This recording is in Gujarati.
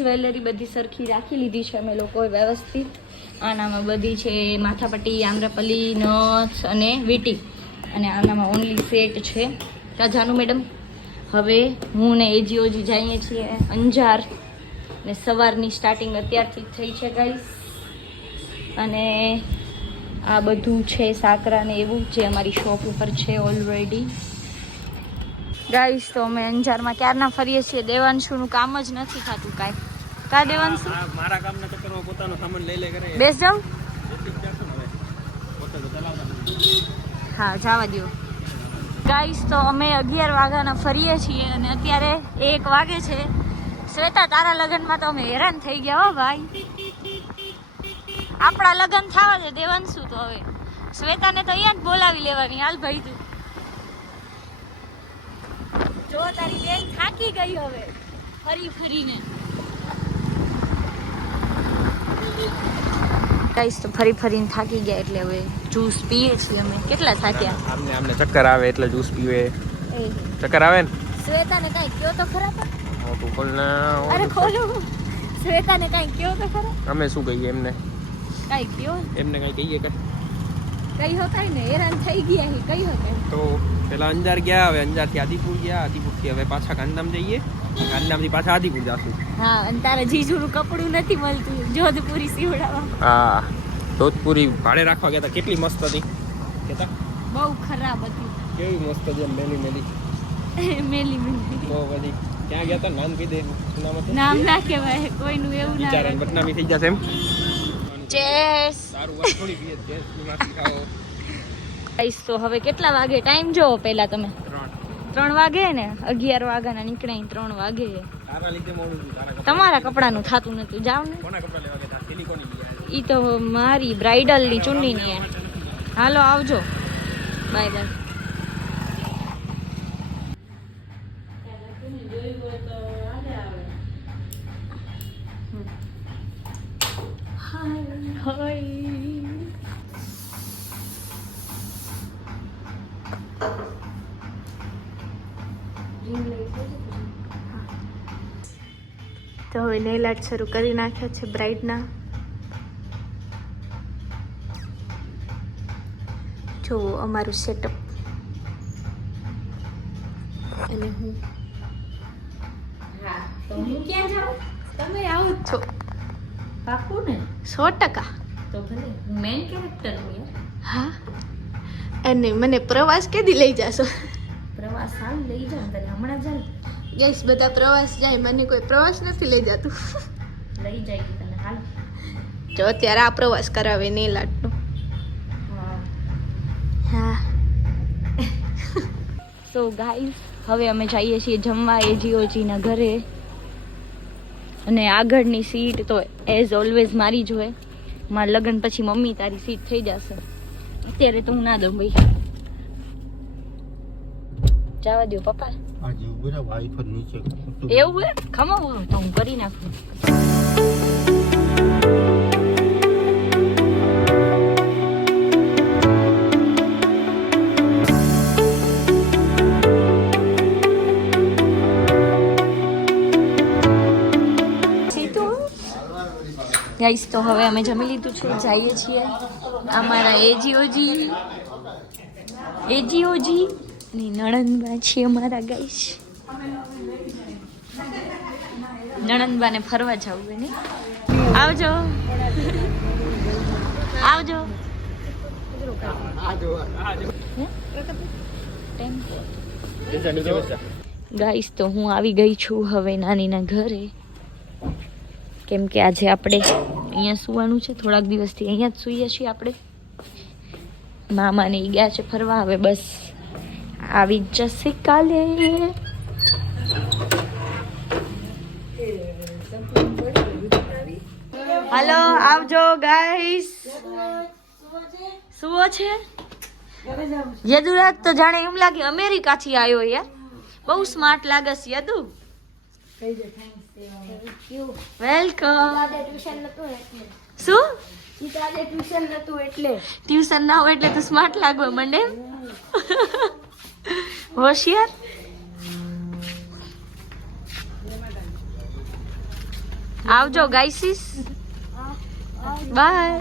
જ્વેલરી બધી સરખી રાખી લીધી છે અમે લોકોએ વ્યવસ્થિત. આનામાં બધી છે માથાપટ્ટી, આમ્રપલી, નથ અને વીટી, અને આનામાં ઓનલી સેટ છે. ક્યાં જાનું મેડમ? હવે હું ને એજીઓજી જઈએ છીએ અંજાર, ને સવારની સ્ટાર્ટિંગ અત્યારથી જ થઈ છે ગાઈસ. અને આ બધું છે સાકરા ને એવું જે અમારી શોપ ઉપર છે ઓલરેડી. ગાઈસ તો અમે અંજારમાં ક્યારના ફરીએ છીએ. દેવાંશુનું કામ જ નથી થતું કાંઈ. કા દેવાંશુ? મારા કામના ચક્કરમાં પોતાનો સામાન લઈ લે કરે. બેસ જાવ. હા જવા દો. ગાઈસ તો અમે 11 વાગ્યાના ફરીએ છીએ અને અત્યારે 1 વાગે છે. શ્વેતા તારા લગ્નમાં તો અમે હેરાન થઈ ગયા હો ભાઈ. આપણા લગ્ન થવા છે દેવાંશુ, તો હવે શ્વેતાને તો અહીંયા જ બોલાવી લેવાની. હાલ ભાઈ તું જો તારી બેન થાકી ગઈ હવે ફરી ફરીને. ગાઈસ તો ફરી ફરીને થાકી ગયા એટલે હવે જ્યુસ પીએ છીએ અમે. કેટલા થાક્યા? આમને ચક્કર આવે એટલે જ્યુસ પીવે. ચક્કર આવે ને? શ્વેતાને કાંઈ કયો તો ખરા. તું ખોલ ને. અરે ખોલો. શ્વેતાને કાંઈ કયો તો ખરા. અમે શું કહીએ એમને? કાંઈ કયો એમને કાંઈ કહીએ કે કઈ હોતાય ને હેરાન થઈ ગયા હી. કઈ હોતે તો પેલા અંજાર ગયા, હવે અંજારથી આદિપુર ગયા, આદિપુરથી હવે પાછા ગાંધીધામ જઈએ, ગાંધીધામથી પાછા આદિપુર જાશું. હા, અને તારા જીજુનું કપડું નથી મળતું જોધપુરી સીવડાવવા. હા, જોધપુરી ભાડે રાખવા ગયા હતા. કેટલી મસ્ત હતી કેતા? બહુ ખરાબ હતી. કેવી મસ્ત છે, મેલી મેલી મેલી મેલી. તો પછી ક્યાં ગયા હતા? નામ કહી દે. નામ ના કહેવાય કોઈનું, એવું ના વિચારે બદનામી થઈ જશે એમ. ચેસ સારું વાત થોડી પીએ ચેસ પીવાથી ખાઓ. ગાઈસ તો હવે કેટલા વાગે ટાઈમ જોવો પહેલા તમે? 3 વાગે ને 11 વાગ્યાના નીકળ્યા 3 વાગે. તારા લીધે મોડું થયું. તમારા કપડાનું થાતું નતું. જાવ ને. કોના કપડા લેવા ગયા? સિલિકોની લીધા. ઈ તો મારી બ્રાઇડલની ચુન્નીની. હાલો આવજો. Bye bye. તો હવે નેલ આર્ટ શરૂ કરી નાખ્યા છે બ્રાઇડના. જો અમારું સેટઅપ. અને હું તો હું ક્યાં જાઉં? તમે આવો છો પાકું ને? 100%. તો ભલે મેઇન કેરેક્ટર હું યાર. હા, અને મને પ્રવાસ કેદી લઈ જાશો? પ્રવાસ હાલ લઈ જાવ તને હમણાં જાય. ગેસ બધા પ્રવાસ જાય, મને કોઈ પ્રવાસ નથી લઈ જતું. લઈ જાય તને હાલ. જો અત્યારે આ પ્રવાસ કરાવે નેલ આર્ટનો. હા. સો ગાઈસ હવે અમે જઈએ છીએ જમવા એજીઓજીના ઘરે. અને આગળની સીટ તો એઝ ઓલવેઝ મારી જ હોય. મારા લગ્ન પછી મમ્મી તારી સીટ થઈ જશે. અત્યારે તો હું ના દઉં ભાઈ. જવા દો પપ્પા. એવું હે? ખમાવું તો હું કરી નાખું. ગાઈસ તો હવે અમે જમી લીધું છે, જઈએ છીએ. અમારા એજીઓજી ની નણંદબા છે અમારા. ગાઈસ નણંદબાને ફરવા જવું ને. આવજો આવજો. ગાઈસ તો હું આવી ગઈ છું હવે નાનીના ઘરે. કેમ કે આજે આપણે અહીંયા સુવાનું છે. થોડાક દિવસથી અહીંયા જ સૂઈએ છીએ આપણે. મામાને ઈ ગયા છે ફરવા. હવે બસ આવી જશે કાલે. હાલો આવજો ગાઈસ. સુવો છે યદુરાજ તો જાણે એમ લાગે અમેરિકાથી આવ્યો યાર. બહુ સ્માર્ટ લાગે છે યદુ. વેલકમ. શું? ટ્યુશન ના હોય એટલે તો સ્માર્ટ લાગવા માંડે. હોશિયાર. આવજો ગાઈસીસ બાય.